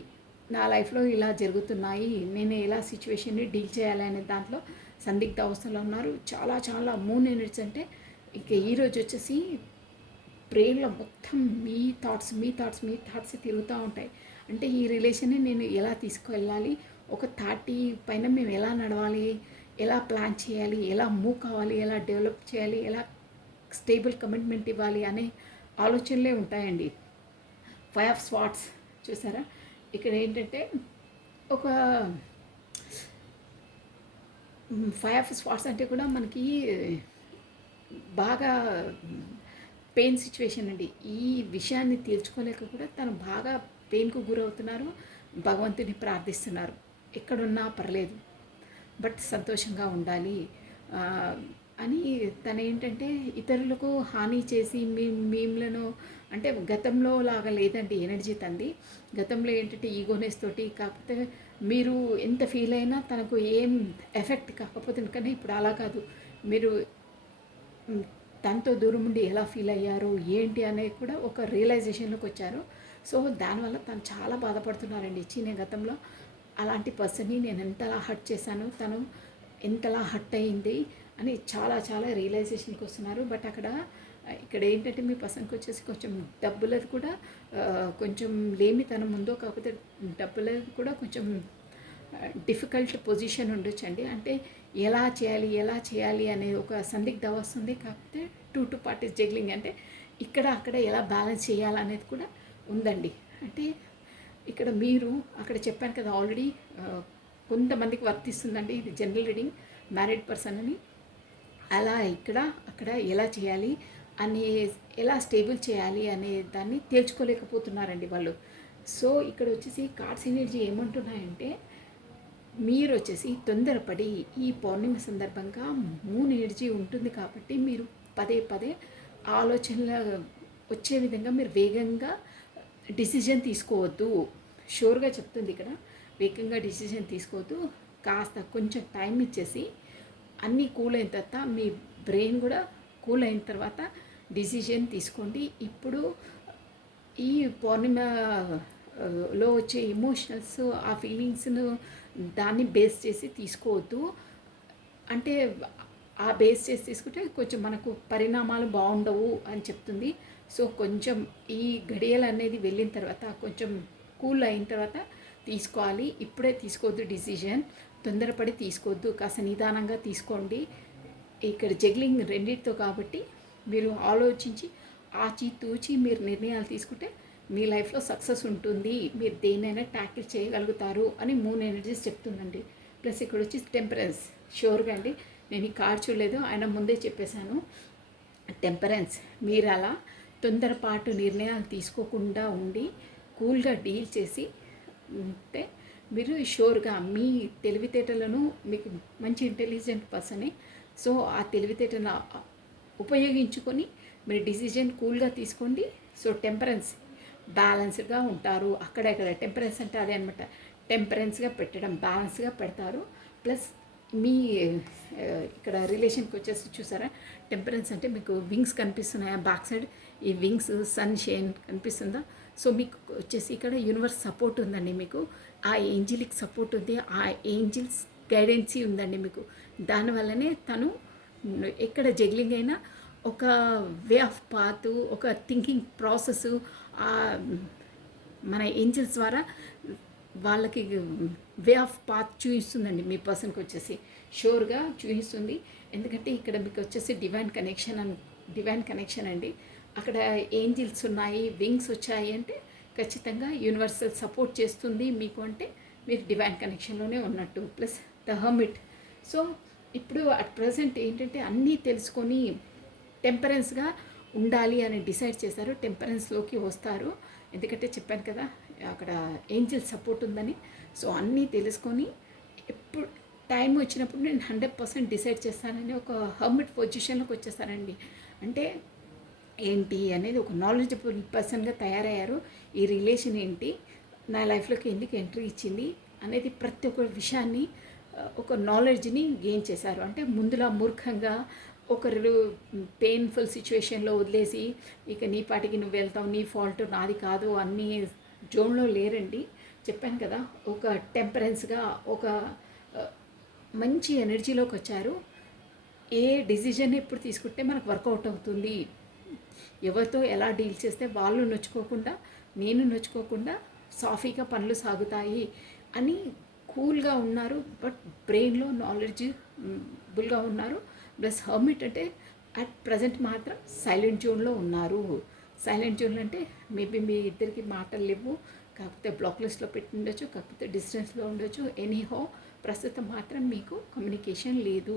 నా లైఫ్లో ఇలా జరుగుతున్నాయి, నేను ఎలా సిచ్యువేషన్ని డీల్ చేయాలి అనే దాంట్లో సందిగ్ధ అవస్థలో ఉన్నారు. చాలా చాలా మూన్ ఎనర్జీస్ అంటే ఇక ఈరోజు వచ్చేసి బ్రెయిన్లో మొత్తం మీ థాట్స్ తిరుగుతూ ఉంటాయి. అంటే ఈ రిలేషన్ని నేను ఎలా తీసుకువెళ్ళాలి, ఒక 30 పైన మేము ఎలా నడవాలి, ఎలా ప్లాన్ చేయాలి, ఎలా మూవ్ కావాలి, ఎలా డెవలప్ చేయాలి, ఎలా స్టేబుల్ కమిట్మెంట్ ఇవ్వాలి అనే ఆలోచనలే ఉంటాయండి. 5 ఆఫ్ స్వార్డ్స్ చూసారా, ఇక్కడ ఏంటంటే ఒక 5 ఆఫ్ స్వార్డ్స్ అంటే కూడా మనకి బాగా పెయిన్ సిచ్యువేషన్ అండి. ఈ విషయాన్ని తీర్చుకోలేక కూడా తను బాగా పెయిన్కు గురవుతున్నారు, భగవంతుని ప్రార్థిస్తున్నారు. ఎక్కడున్నా పర్లేదు బట్ సంతోషంగా ఉండాలి అని తను ఏంటంటే ఇతరులకు హాని చేసి మేములను అంటే గతంలో లాగా లేదండి ఎనర్జీ తంది. గతంలో ఏంటంటే ఈగోనెస్ తోటి కాకపోతే మీరు ఎంత ఫీల్ అయినా తనకు ఏం ఎఫెక్ట్ కాకపోతే కానీ ఇప్పుడు అలా కాదు. మీరు తనతో దూరం ఉండి ఎలా ఫీల్ అయ్యారు ఏంటి అనేది కూడా ఒక రియలైజేషన్లోకి వచ్చారు. సో దానివల్ల తను చాలా బాధపడుతున్నారండి. నేను గతంలో అలాంటి పర్సన్ని నేను ఎంతలా హర్ట్ చేశాను, తను ఎంతలా హర్ట్ అయింది అని చాలా చాలా రియలైజేషన్కి వస్తున్నారు. బట్ ఇక్కడ ఏంటంటే మీ పర్సన్కి వచ్చేసి కొంచెం డబ్బులది కూడా కొంచెం లేమితనం ఉందో, కాకపోతే డబ్బులది కూడా కొంచెం డిఫికల్ట్ పొజిషన్ ఉండొచ్చండి. అంటే ఎలా చేయాలి అనేది ఒక సందిగ్ధ వస్తుంది. కాకపోతే 2 పార్టీస్ జగ్లింగ్ అంటే ఇక్కడ అక్కడ ఎలా బ్యాలెన్స్ చేయాలనేది కూడా ఉందండి. అంటే ఇక్కడ మీరు అక్కడ చెప్పాను కదా ఆల్రెడీ కొంతమందికి వర్తిస్తుందండి ఇది జనరల్ రీడింగ్, మ్యారీడ్ పర్సన్ అని. అలా ఇక్కడ అక్కడ ఎలా చేయాలి అనే ఎలా స్టేబుల్ చేయాలి అనే దాన్ని తేల్చుకోలేకపోతున్నారండి వాళ్ళు. సో ఇక్కడ వచ్చేసి కార్డ్స్ ఎనర్జీ ఏమంటున్నాయంటే మీరు వచ్చేసి తొందరపడి ఈ పౌర్ణమి సందర్భంగా మూన్ ఎనర్జీ ఉంటుంది కాబట్టి మీరు పదే ఆలోచనలు వచ్చే విధంగా మీరు వేగంగా డిసిజన్ తీసుకోవద్దు. షూర్గా చెప్తుంది ఇక్కడ, వేగంగా డిసిజన్ తీసుకోవద్దు. కాస్త కొంచెం టైం ఇచ్చేసి అన్నీ కూల్ అయిన తర్వాత మీ బ్రెయిన్ కూడా కూల్ అయిన తర్వాత డిసిజన్ తీసుకోండి. ఇప్పుడు ఈ పౌర్ణిమలో వచ్చే ఎమోషనల్స్ ఆ ఫీలింగ్స్ను దాన్ని బేస్ చేసి తీసుకోవద్దు. అంటే ఆ బేస్ చేసి తీసుకుంటే కొంచెం మనకు పరిణామాలు బాగుండవు అని చెప్తుంది. సో కొంచెం ఈ గడియలు అనేది వెళ్ళిన తర్వాత కొంచెం కూల్ అయిన తర్వాత తీసుకోవాలి. ఇప్పుడే తీసుకోవద్దు డిసిజన్, తొందరపడి తీసుకోవద్దు, కాస్త నిదానంగా తీసుకోండి. ఇక్కడ జగ్లింగ్ రెండింటితో కాబట్టి మీరు ఆలోచించి ఆచితూచి మీరు నిర్ణయాలు తీసుకుంటే మీ లైఫ్లో సక్సెస్ ఉంటుంది, మీరు దేన్నైనా ట్యాకిల్ చేయగలుగుతారు అని మూన్ ఎనర్జీస్ చెప్తుందండి. ప్లస్ ఇక్కడ వచ్చి టెంపరెన్స్, షూర్గా అండి నేను ఈ కార్డ్ చూడలేదు, ఆయన ముందే చెప్పేశాను. టెంపరెన్స్, మీరు అలా తొందరపాటు నిర్ణయాలు తీసుకోకుండా ఉండి కూల్గా డీల్ చేసి ఉంటే మీరు షూర్గా మీ తెలివితేటలను, మీకు మంచి ఇంటెలిజెంట్ పర్సనే, సో ఆ తెలివితేటను ఉపయోగించుకొని మీరు డిసిజన్ కూల్గా తీసుకోండి. సో టెంపరెన్స్, బ్యాలెన్స్గా ఉంటారు. అక్కడెక్కడ టెంపరెన్స్ అంటే అదే అనమాట, టెంపరెన్స్గా పెట్టడం, బ్యాలెన్స్గా పెడతారు. ప్లస్ మీ ఇక్కడ రిలేషన్కి వచ్చేసి చూసారా, టెంపరెన్స్ అంటే మీకు వింగ్స్ కనిపిస్తున్నాయా బ్యాక్ సైడ్, ఈ వింగ్స్ సన్ షైన్ కనిపిస్తుందా. సో మీకు వచ్చేసి ఇక్కడ యూనివర్స్ సపోర్ట్ ఉందండి, మీకు ఆ ఏంజిలిక్ సపోర్ట్ ఉంది, ఆ ఏంజిల్స్ గైడెన్సీ ఉందండి మీకు. దానివల్లనే తను ఎక్కడ జగ్లింగ్ అయినా ఒక వే ఆఫ్ పాత్, ఒక థింకింగ్ ప్రాసెస్ మన ఏంజిల్స్ ద్వారా వాళ్ళకి వే ఆఫ్ పాత్ చూపిస్తుందండి. మీ పర్సన్కి వచ్చేసి షూర్గా చూపిస్తుంది. ఎందుకంటే ఇక్కడ మీకు వచ్చేసి డివైన్ కనెక్షన్ అండి. అక్కడ ఏంజిల్స్ ఉన్నాయి, వింగ్స్ వచ్చాయి అంటే ఖచ్చితంగా యూనివర్సల్ సపోర్ట్ చేస్తుంది మీకు, అంటే మీరు డివైన్ కనెక్షన్లోనే ఉన్నట్టు. Plus the hermit. సో ఇప్పుడు అట్ ప్రజెంట్ ఏంటంటే అన్నీ తెలుసుకొని టెంపరెన్స్గా ఉండాలి అని డిసైడ్ చేశారు, టెంపరెన్స్లోకి వస్తారు. ఎందుకంటే చెప్పాను కదా అక్కడ ఏంజిల్ సపోర్ట్ ఉందని. సో అన్నీ తెలుసుకొని ఎప్పుడు టైం వచ్చినప్పుడు నేను 100% డిసైడ్ చేస్తానని ఒక హర్మిట్ పొజిషన్లోకి వచ్చేస్తారండి. అంటే ఏంటి అనేది ఒక నాలెడ్జబుల్ పర్సన్గా తయారయ్యారు. ఈ రిలేషన్ ఏంటి, నా లైఫ్లోకి ఎందుకు ఎంట్రీ ఇచ్చింది అనేది ప్రతి ఒక్క విషయాన్ని ఒక నాలెడ్జ్ని గెయిన్ చేశారు. అంటే ముందులా మూర్ఖంగా ఒకరు పెయిన్ఫుల్ సిచ్యువేషన్లో వదిలేసి ఇక నీ పాటికి నువ్వు వెళ్తావు, నీ ఫాల్ట్ నాది కాదు అన్ని జోన్లో లేరండి. చెప్పాను కదా, ఒక టెంపరెన్స్గా ఒక ఆ, మంచి ఎనర్జీలోకి వచ్చారు. ఏ డిసిజన్ ఎప్పుడు తీసుకుంటే మనకు వర్కౌట్ అవుతుంది, ఎవరితో ఎలా డీల్ చేస్తే వాళ్ళు నొచ్చుకోకుండా నేను నొచ్చుకోకుండా సాఫీగా పనులు సాగుతాయి అని కూల్గా ఉన్నారు. బట్ బ్రెయిన్లో నాలెడ్జ్బుల్గా ఉన్నారు. ప్లస్ హర్మిట్ అంటే అట్ ప్రజెంట్ మాత్రం సైలెంట్ జోన్లో ఉన్నారు. సైలెంట్ జోన్ అంటే మేబీ మీ ఇద్దరికి మాటలు లేవు, కాకపోతే బ్లాక్ లిస్ట్లో పెట్టి ఉండొచ్చు, కాకపోతే డిస్టెన్స్లో ఉండొచ్చు. ఎనీహో ప్రస్తుతం మాత్రం మీకు కమ్యూనికేషన్ లేదు.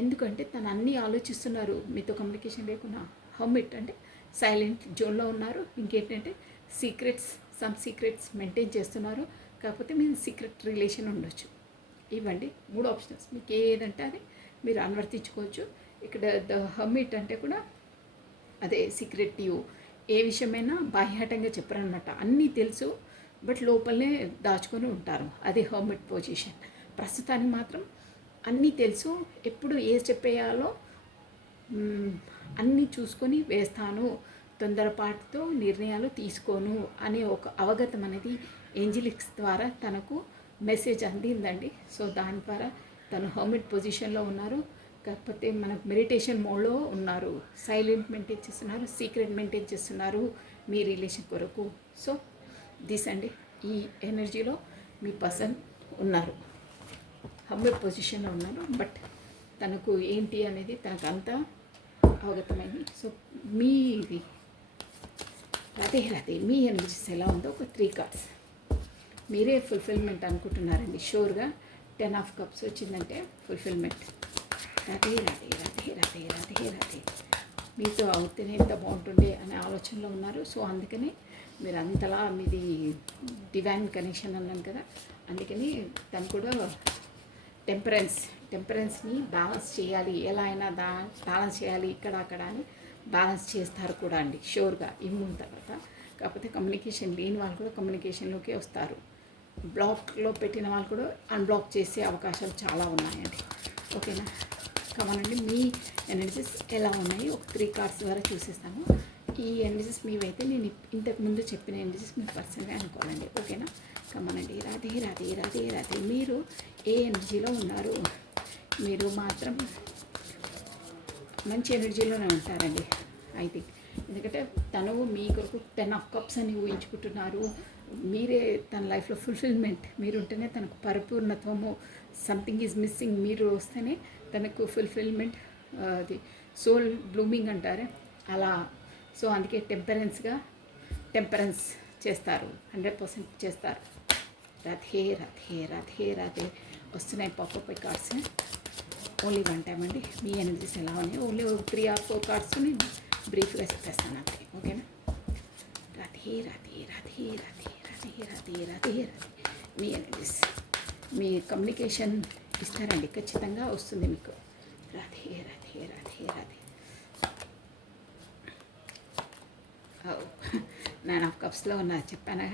ఎందుకంటే తను అన్నీ ఆలోచిస్తున్నారు మీతో కమ్యూనికేషన్ లేకుండా. హర్మిట్ అంటే సైలెంట్ జోన్లో ఉన్నారు. ఇంకేంటంటే సీక్రెట్స్ మెయింటైన్ చేస్తున్నారు. కాకపోతే మీ సీక్రెట్ రిలేషన్ ఉండొచ్చు. ఇవ్వండి 3 ఆప్షన్స్, మీకు ఏదంటే అది మీరు అనువర్తించుకోవచ్చు. ఇక్కడ ద హర్మిట్ అంటే కూడా అదే సీక్రెటివ్, ఏ విషయమైనా బాహ్యాటంగా చెప్పరనమాట. అన్నీ తెలుసు బట్ లోపలనే దాచుకొని ఉంటారు. అది హర్మిట్ పొజిషన్. ప్రస్తుతానికి మాత్రం అన్నీ తెలుసు, ఎప్పుడు ఏ స్టెప్ వేయాలో అన్నీ చూసుకొని వేస్తాను, తొందరపాటుతో నిర్ణయాలు తీసుకోను అనే ఒక అవగతం అనేది ఏంజిలిక్స్ ద్వారా తనకు మెసేజ్ అందిందండి. సో దాని ద్వారా తను హర్మిట్ పొజిషన్లో ఉన్నారు. కాకపోతే మనకు మెడిటేషన్ మోడ్లో ఉన్నారు, సైలెంట్ మెయింటైన్ చేస్తున్నారు, సీక్రెట్ మెయింటైన్ చేస్తున్నారు మీ రిలేషన్ కొరకు. సో దిస్ అండి, ఈ ఎనర్జీలో మీ పర్సన్ ఉన్నారు, హర్మిట్ పొజిషన్లో ఉన్నారు. బట్ తనకు ఏంటి అనేది తనకు అంతా అవగతమైంది. సో మీది రాతే మీ ఎనర్జీస్ ఎలా ఉందో ఒక 3 కార్డ్స్ మీరే ఫుల్ఫిల్మెంట్ అనుకుంటున్నారండి. షూర్గా 10 ఆఫ్ కప్స్ వచ్చిందంటే ఫుల్ఫిల్మెంట్. రాతే మీతో అవుతేనే ఎంత బాగుంటుండే అనే ఆలోచనలో ఉన్నారు. సో అందుకని మీరు అంతలా మీది డివైన్ కనెక్షన్ అన్నాను కదా, అందుకని తను కూడా టెంపరెన్స్ని బ్యాలెన్స్ చేయాలి, ఎలా అయినా బ్యాలెన్స్ చేయాలి ఇక్కడ అక్కడ అని బ్యాలెన్స్ చేస్తారు కూడా అండి షూర్గా ఇమ్మున్న తర్వాత. కాకపోతే కమ్యూనికేషన్ లేని వాళ్ళు కూడా కమ్యూనికేషన్లోకి వస్తారు. బ్లాక్లో పెట్టిన వాళ్ళు కూడా అన్బ్లాక్ చేసే అవకాశాలు చాలా ఉన్నాయండి. ఓకేనా, కావాలండి మీ ఎనర్జీస్ ఎలా ఉన్నాయి ఒక 3 కార్డ్స్ ద్వారా చూసేస్తాము. ఈ ఎనర్జీస్ మీవైతే నేను ఇంతకుముందు చెప్పిన ఎనర్జీస్ మీ పర్సన్గా అనుకోవాలండి. ఓకేనా, కమ్మనండి. రాధే మీరు ఏ ఎనర్జీలో ఉన్నారు? మీరు మాత్రం మంచి ఎనర్జీలోనే ఉంటారండి ఐ థింక్. ఎందుకంటే తను మీ కొరకు 10 ఆఫ్ కప్స్ అని ఊహించుకుంటున్నారు. మీరే తన లైఫ్లో ఫుల్ఫిల్మెంట్, మీరు ఉంటేనే తనకు పరిపూర్ణత్వము, సంథింగ్ ఈజ్ మిస్సింగ్, మీరు వస్తేనే తనకు ఫుల్ఫిల్మెంట్, అది సోల్ బ్లూమింగ్ అంటారే అలా. సో అందుకే టెంపరెన్స్ చేస్తారు, 100% చేస్తారు. రాధే వస్తున్నాయి పాపప్ కార్డ్స్. ఓన్లీ 1 టైం అండి. మీ ఎనర్జీస్ ఎలా ఉన్నాయి ఓన్లీ 3 or 4 కార్డ్స్ నేను బ్రీఫ్గా చెప్పేస్తాను అంతే. ఓకేనా, రాధే మీ ఎనర్జీస్, మీ కమ్యూనికేషన్ ఇస్తారండి, ఖచ్చితంగా వస్తుంది మీకు. రాధే 9 ఆఫ్ కప్స్లో ఉన్నారు చెప్పానా.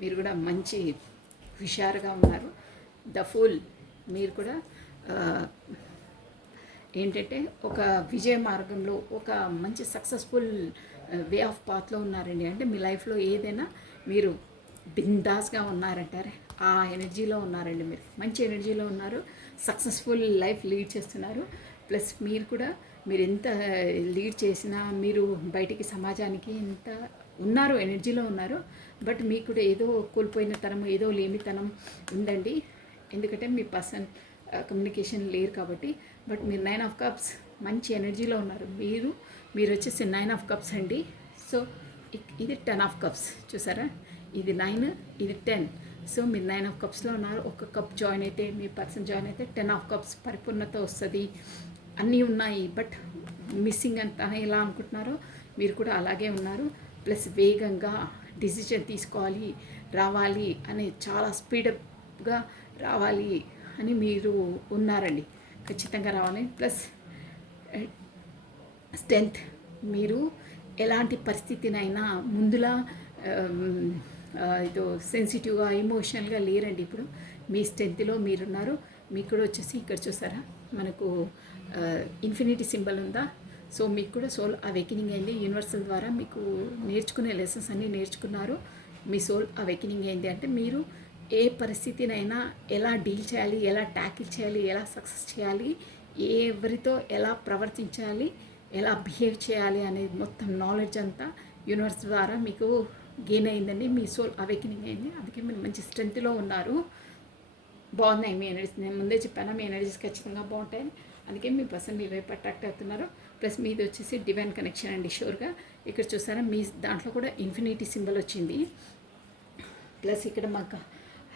మీరు కూడా మంచి హుషారుగా ఉన్నారు. ద ఫుల్ మీరు కూడా ఏంటంటే ఒక విజయ మార్గంలో, ఒక మంచి సక్సెస్ఫుల్ వే ఆఫ్ పాత్లో ఉన్నారండి. అంటే మీ లైఫ్లో ఏదైనా మీరు బిందాస్గా ఉన్నారంటారే ఆ ఎనర్జీలో ఉన్నారండి. మీరు మంచి ఎనర్జీలో ఉన్నారు, సక్సెస్ఫుల్ లైఫ్ లీడ్ చేస్తున్నారు. ప్లస్ మీరు కూడా మీరు ఎంత లీడ్ చేసినా మీరు బయటికి సమాజానికి ఎంత ఉన్నారు, ఎనర్జీలో ఉన్నారు. బట్ మీకు కూడా ఏదో కోల్పోయిన తనం, ఏదో లేమితనం ఉందండి. ఎందుకంటే మీ పర్సన్ కమ్యూనికేషన్ లేరు కాబట్టి. బట్ మీరు 9 ఆఫ్ కప్స్ మంచి ఎనర్జీలో ఉన్నారు. మీరు వచ్చేసి 9 ఆఫ్ కప్స్ అండి. సో ఇది 10 ఆఫ్ కప్స్ చూసారా, ఇది 9, ఇది 10. సో మీరు 9 ఆఫ్ కప్స్లో ఉన్నారు. ఒక కప్ జాయిన్ అయితే, మీ పర్సన్ జాయిన్ అయితే 10 ఆఫ్ కప్స్ పరిపూర్ణత వస్తుంది. అన్నీ ఉన్నాయి బట్ మిస్సింగ్ అంత ఎలా అనుకుంటున్నారో మీరు కూడా అలాగే ఉన్నారు. ప్లస్ వేగంగా డిసిజన్ తీసుకోవాలి, రావాలి అని, చాలా స్పీడప్గా రావాలి అని మీరు ఉన్నారండి. ఖచ్చితంగా రావాలి. ప్లస్ స్ట్రెంగ్త్, మీరు ఎలాంటి పరిస్థితినైనా ముందులా ఇదో సెన్సిటివ్గా ఎమోషనల్గా లేరండి. ఇప్పుడు మీ స్ట్రెంగ్త్లో మీరున్నారు. మీకు కూడా వచ్చేసి ఇక్కడ చూసారా మనకు ఇన్ఫినిటీ సింబల్ ఉందా. సో మీకు కూడా సోల్ అవేకెనింగ్ అయింది. యూనివర్సల్ ద్వారా మీకు నేర్చుకునే లెసన్స్ అన్నీ నేర్చుకున్నారు. మీ సోల్ అవేకనింగ్ ఏంటి అంటే మీరు ఏ పరిస్థితినైనా ఎలా డీల్ చేయాలి, ఎలా ట్యాకిల్ చేయాలి, ఎలా సక్సెస్ చేయాలి, ఎవరితో ఎలా ప్రవర్తించాలి, ఎలా బిహేవ్ చేయాలి అనేది మొత్తం నాలెడ్జ్ అంతా యూనివర్స్ ద్వారా మీకు గెయిన్ అయిందండి. మీ సోల్ అవేకనింగ్ అయింది. అందుకే మీరు మంచి స్ట్రెంత్లో ఉన్నారు. బాగున్నాయి మీ ఎనర్జీస్. నేను ముందే చెప్పాను మీ ఎనర్జీస్ ఖచ్చితంగా బాగుంటాయి. అందుకే మీ పర్సన్ మీ వైపు అట్రాక్ట్ అవుతున్నారు. ప్లస్ మీది వచ్చేసి డివైన్ కనెక్షన్ అండి షూర్గా. ఇక్కడ చూసారా మీ దాంట్లో కూడా ఇన్ఫినిటీ సింబల్ వచ్చింది. ప్లస్ ఇక్కడ మాకు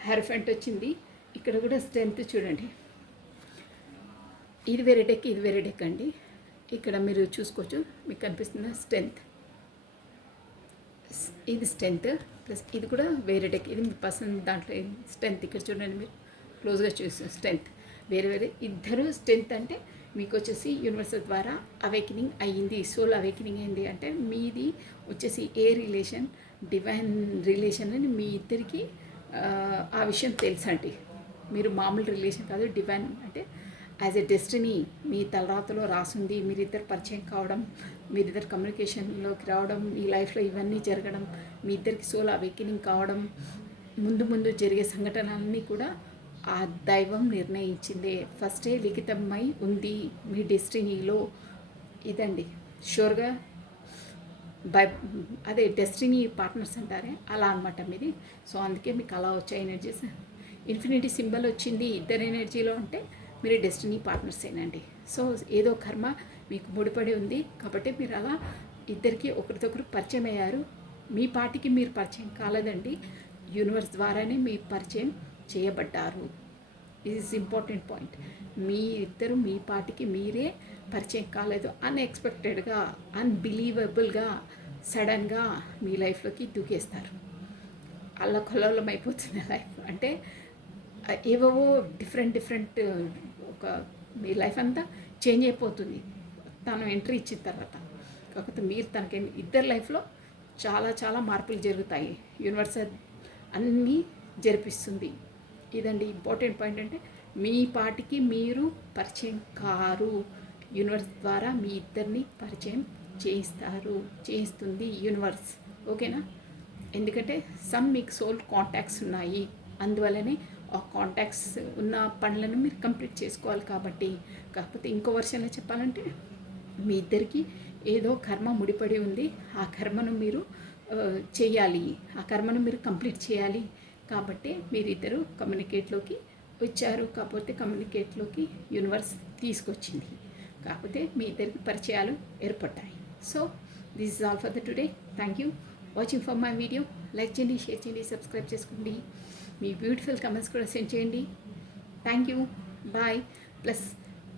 హెర్ఫెంట్ వచ్చింది. ఇక్కడ కూడా స్ట్రెంత్ చూడండి. ఇది వేరే డెక్, ఇది వేరే డెక్ అండి. ఇక్కడ మీరు చూసుకోవచ్చు, మీకు కనిపిస్తున్న స్ట్రెంత్, ఇది స్ట్రెంత్. ప్లస్ ఇది కూడా వేరే డెక్. ఇది మీ పర్సన్ దాంట్లో స్ట్రెంత్. ఇక్కడ చూడండి, మీరు క్లోజ్గా చూసిన స్ట్రెంత్ వేరే వేరే. ఇద్దరు స్ట్రెంత్ అంటే మీకు వచ్చేసి యూనివర్సల్ ద్వారా అవేకనింగ్ అయ్యింది, సోల్ అవేకనింగ్ అయింది. అంటే మీది వచ్చేసి ఏ రిలేషన్, డివైన్ రిలేషన్ అని మీ ఇద్దరికి ఆ విషయం తెలుసండి. మీరు మామూలు రిలేషన్ కాదు, డివైన్ అంటే యాజ్ ఎ డెస్టినీ మీ తలరాతలో రాసుంది. మీరిద్దరు పరిచయం కావడం, మీరిద్దరు కమ్యూనికేషన్లోకి రావడం, మీ లైఫ్లో ఇవన్నీ జరగడం, మీ ఇద్దరికి సోల్ అవేకనింగ్ కావడం, ముందు ముందు జరిగే సంఘటనలన్నీ కూడా ఆ దైవం నిర్ణయించిందే, ఫస్టే లిఖితమై ఉంది మీ డెస్టినీలో. ఇదండి షూర్గా అదే డెస్టినీ పార్ట్నర్స్ అంటారే అలా అనమాట మీది. సో అందుకే మీకు అలా వచ్చాయి ఎనర్జీస్. ఇన్ఫినిటీ సింబల్ వచ్చింది ఇద్దరు ఎనర్జీలో అంటే మీరు డెస్టినీ పార్ట్నర్స్ ఏనండి. సో ఏదో కర్మ మీకు ముడిపడి ఉంది కాబట్టి మీరు అలా ఇద్దరికి ఒకరికొకరు పరిచయం అయ్యారు. మీ పాటికి మీరు పరిచయం కాలేదండి, యూనివర్స్ ద్వారానే మీ పరిచయం చేయబడ్డారు. ఇది ఇస్ ఇంపార్టెంట్ పాయింట్. మీ ఇద్దరు మీ పాటికి మీరే పరిచయం కాలేదు. అన్ఎక్స్పెక్టెడ్గా, అన్బిలీవబుల్గా, సడన్గా మీ లైఫ్లోకి దూకేస్తారు. అల్లకొల్లోలం అయిపోతుంది లైఫ్. అంటే ఏవేవో డిఫరెంట్ ఒక మీ లైఫ్ అంతా చేంజ్ అయిపోతుంది తను ఎంట్రీ ఇచ్చిన తర్వాత. కాకపోతే మీరు తనకి ఇద్దరు లైఫ్లో చాలా చాలా మార్పులు జరుగుతాయి. యూనివర్స్ అన్నీ జరిపిస్తుంది. ఇదండి ఇంపార్టెంట్ పాయింట్. అంటే మీ పాటికి మీరు పరిచయం కారు, యూనివర్స్ ద్వారా మీ ఇద్దరిని పరిచయం చేస్తుంది యూనివర్స్. ఓకేనా? ఎందుకంటే మీకు సోల్ కాంటాక్ట్స్ ఉన్నాయి, అందువల్లనే ఆ కాంటాక్ట్స్ ఉన్న పనులను మీరు కంప్లీట్ చేసుకోవాలి కాబట్టి. కాకపోతే ఇంకో వర్షన్లో చెప్పాలంటే మీ ఇద్దరికి ఏదో కర్మ ముడిపడి ఉంది. ఆ కర్మను మీరు చేయాలి, ఆ కర్మను మీరు కంప్లీట్ చేయాలి. కాబట్టి మీరిద్దరు కమ్యూనికేట్లోకి వచ్చారు. కాకపోతే కమ్యూనికేట్లోకి యూనివర్స్ తీసుకొచ్చింది. కాకపోతే మీ ఇద్దరికి పరిచయాలు ఏర్పడ్డాయి. So this is all for the today. Thank you watching for my video. Like చేయండి, షేర్ చేయండి, సబ్స్క్రైబ్ చేసుకోండి. మీ బ్యూటిఫుల్ కమెంట్స్ కూడా సెండ్ చేయండి. Thank you, bye. ప్లస్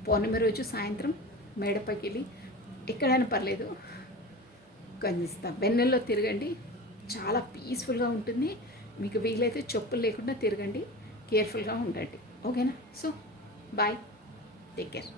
పౌర్ణమి రోజు సాయంత్రం మేడపైకి వెళ్ళి ఎక్కడైనా పర్లేదు కనిపిస్తా వెన్నెల్లో తిరగండి, చాలా పీస్ఫుల్గా ఉంటుంది. మీకు వీలైతే చెప్పులు లేకుండా తిరగండి, కేర్ఫుల్గా ఉండండి. ఓకేనా? So bye, take care.